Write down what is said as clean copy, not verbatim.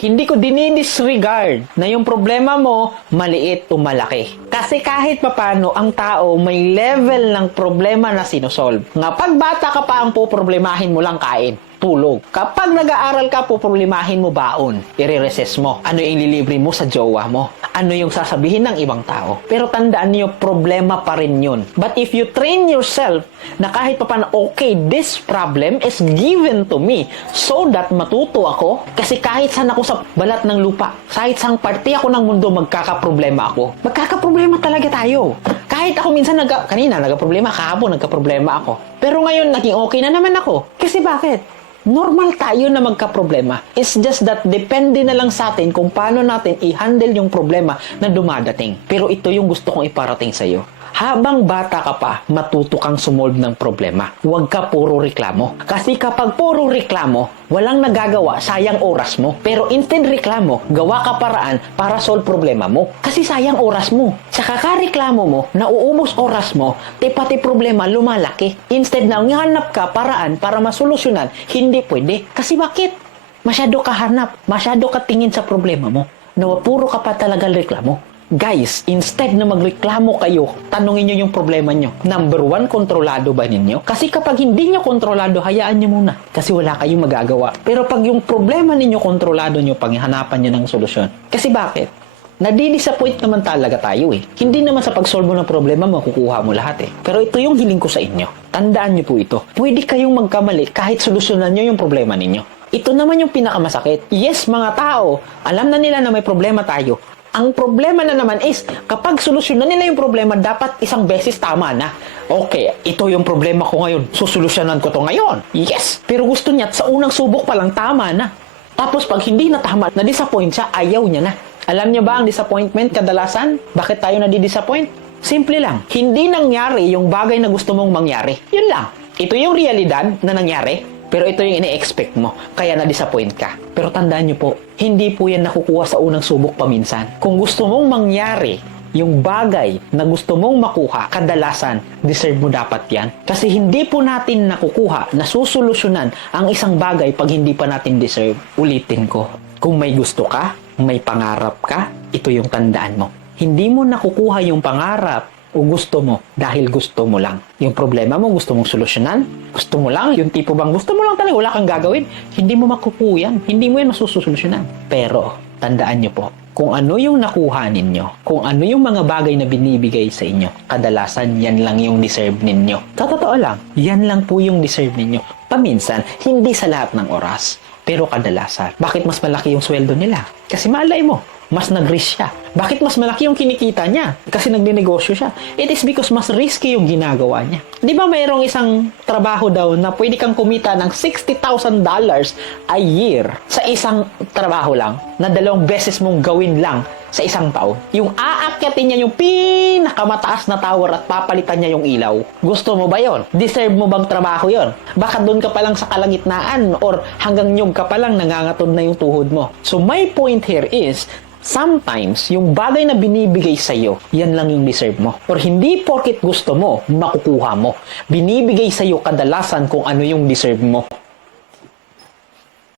Hindi ko dinidisregard na yung problema mo maliit o malaki. Kasi kahit papano ang tao may level ng problema na sinosolve. Nga pag bata ka pa ang poproblemahin mo lang kain, tulog. Kapag nag-aaral ka, poproblemahin mo baon. I-recess mo. Ano yung ililibre mo sa jowa mo? Ano yung sasabihin ng ibang tao? Pero tandaan niyo, problema pa rin yun. But if you train yourself na kahit paano, okay, this problem is given to me so that matuto ako. Kasi kahit saan ako sa balat ng lupa, kahit saan parte ako ng mundo, magkakaproblema ako. Magkakaproblema talaga tayo. Kahit ako minsan kanina nagka-problema, kahapon nagka-problema ako. Pero ngayon naging okay na naman ako. Kasi bakit? Normal tayo na magka-problema. It's just that depende na lang sa atin kung paano natin i-handle yung problema na dumadating. Pero ito yung gusto kong iparating sa iyo. Habang bata ka pa, matuto kang sumolve ng problema. Huwag ka puro reklamo. Kasi kapag puro reklamo, walang nagagawa, sayang oras mo. Pero instead reklamo, gawa ka paraan para solve problema mo. Kasi sayang oras mo. Sa kakareklamo mo, nauubos oras mo, pati problema lumalaki. Instead na hanap ka paraan para masolusyonan, hindi pwede. Kasi bakit? Masyado ka hanap, masyado ka tingin sa problema mo. Na puro ka pa talaga reklamo. Guys, instead na magreklamo kayo, tanungin nyo yung problema nyo. Number 1, kontrolado ba ninyo? Kasi kapag hindi nyo kontrolado, hayaan nyo muna. Kasi wala kayong magagawa. Pero pag yung problema ninyo kontrolado nyo, paghihanapan nyo ng solusyon. Kasi bakit? Nadi-disappoint naman talaga tayo eh. Hindi naman sa pag-solve mo ng problema, makukuha mo lahat eh. Pero ito yung hiling ko sa inyo. Tandaan nyo po ito. Pwede kayong magkamali kahit solusyonan nyo yung problema ninyo. Ito naman yung pinakamasakit. Yes, mga tao, alam na nila na may problema tayo. Ang problema na naman is, kapag solusyonan nila yung problema, dapat isang beses tama na. Okay, ito yung problema ko ngayon. Susolusyonan ko to ngayon. Yes! Pero gusto niya, sa unang subok pa lang tama na. Tapos pag hindi na tama, na-disappoint siya, ayaw niya na. Alam niyo ba ang disappointment kadalasan? Bakit tayo nadi-disappoint? Simple lang. Hindi nangyari yung bagay na gusto mong mangyari. Yun lang. Ito yung realidad na nangyari. Pero ito yung ine-expect mo, kaya na-disappoint ka. Pero tandaan nyo po, hindi po yan nakukuha sa unang subok paminsan. Kung gusto mong mangyari yung bagay na gusto mong makuha, kadalasan, deserve mo dapat yan. Kasi hindi po natin nakukuha, nasusolusyonan ang isang bagay pag hindi pa natin deserve. Ulitin ko, kung may gusto ka, may pangarap ka, ito yung tandaan mo. Hindi mo nakukuha yung pangarap o gusto mo dahil gusto mo lang. Yung problema mo, gusto mong solusyonan? Gusto mo lang? Yung tipo bang gusto mo lang talaga, wala kang gagawin? Hindi mo makukuyan. Hindi mo yan masusolusyonan. Pero, tandaan nyo po, kung ano yung nakuha ninyo, kung ano yung mga bagay na binibigay sa inyo, kadalasan yan lang yung deserve ninyo. Sa totoo lang, yan lang po yung deserve ninyo. Paminsan, hindi sa lahat ng oras, pero kadalasan. Bakit mas malaki yung sweldo nila? Kasi malay mo, mas nag-risk siya. Bakit mas malaki yung kinikita niya? Kasi nagninegosyo siya. It is because mas risky yung ginagawa niya. Di ba mayroong isang trabaho daw na pwede kang kumita ng $60,000 a year sa isang trabaho lang na 2 beses mong gawin lang sa isang taon? Yung aakyatin niya yung pinakamataas na tower at papalitan niya yung ilaw. Gusto mo ba yon? Deserve mo bang trabaho yon? Baka doon ka pa lang sa kalagitnaan or hanggang nyug ka pa lang nangangatod na yung tuhod mo. So my point here is, sometimes, yung bagay na binibigay sa'yo, yan lang yung deserve mo. Or hindi porket gusto mo, makukuha mo. Binibigay sa'yo kadalasan kung ano yung deserve mo.